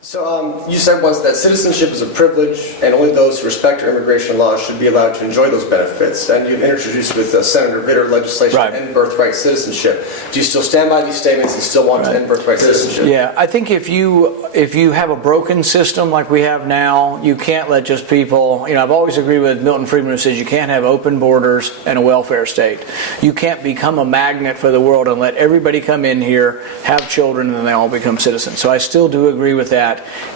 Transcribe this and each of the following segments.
So you said once that citizenship is a privilege and only those who respect our immigration laws should be allowed to enjoy those benefits. And you've introduced with Senator Vitter legislation to end birthright citizenship. Do you still stand by these statements and still want to end birthright citizenship? Yeah, I think if you have a broken system like we have now, you can't let just people, I've always agreed with Milton Friedman, who says you can't have open borders and a welfare state. You can't become a magnet for the world and let everybody come in here, have children, and then they all become citizens. So I still do agree with that.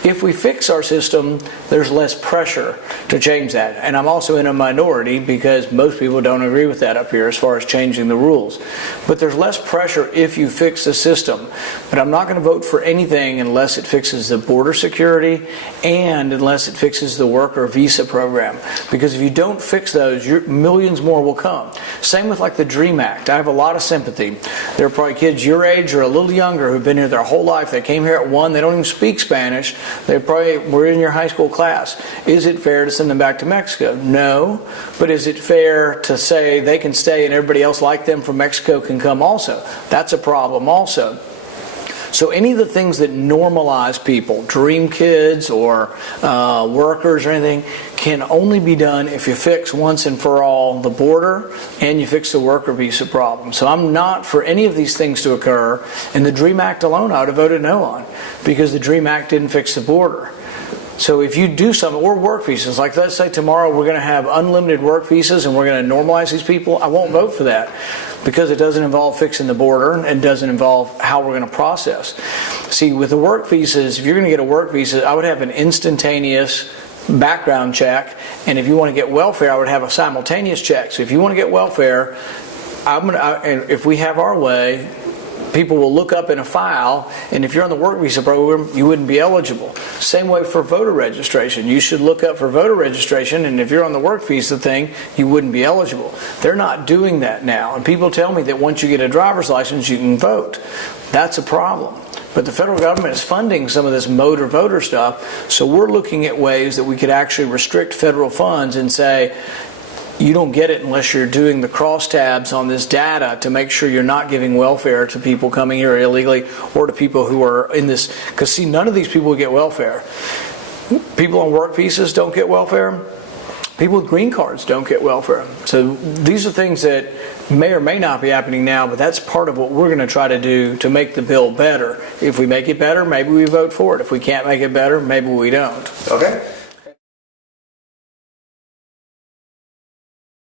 If we fix our system, there's less pressure to change that. And I'm also in a minority because most people don't agree with that up here as far as changing the rules. But there's less pressure if you fix the system. But I'm not going to vote for anything unless it fixes the border security and unless it fixes the worker visa program. Because if you don't fix those, millions more will come. Same with like the DREAM Act. I have a lot of sympathy. There are probably kids your age or a little younger who've been here their whole life. They came here at 1, they don't even speak Spanish. They probably were in your high school class. Is it fair to send them back to Mexico? No. But is it fair to say they can stay and everybody else like them from Mexico can come also? That's a problem also. So any of the things that normalize people, dream kids or workers or anything, can only be done if you fix once and for all the border and you fix the worker visa problem. So I'm not for any of these things to occur, and the DREAM Act alone I would have voted no on because the DREAM Act didn't fix the border. So if you do something, or work visas, like let's say tomorrow we're going to have unlimited work visas and we're going to normalize these people, I won't vote for that because it doesn't involve fixing the border and doesn't involve how we're going to process. See, with the work visas, if you're going to get a work visa, I would have an instantaneous background check, and if you want to get welfare, I would have a simultaneous check. So if you want to get welfare, and if we have our way, people will look up in a file, and if you're on the work visa program, you wouldn't be eligible. Same way for voter registration. You should look up for voter registration, and if you're on the work visa thing, you wouldn't be eligible. They're not doing that now, and people tell me that once you get a driver's license, you can vote. That's a problem. But the federal government is funding some of this motor voter stuff, so we're looking at ways that we could actually restrict federal funds and say, you don't get it unless you're doing the crosstabs on this data to make sure you're not giving welfare to people coming here illegally or to people who are in this. Because see, none of these people get welfare. People on work visas don't get welfare. People with green cards don't get welfare. So these are things that may or may not be happening now, but that's part of what we're going to try to do to make the bill better. If we make it better, maybe we vote for it. If we can't make it better, maybe we don't. Okay.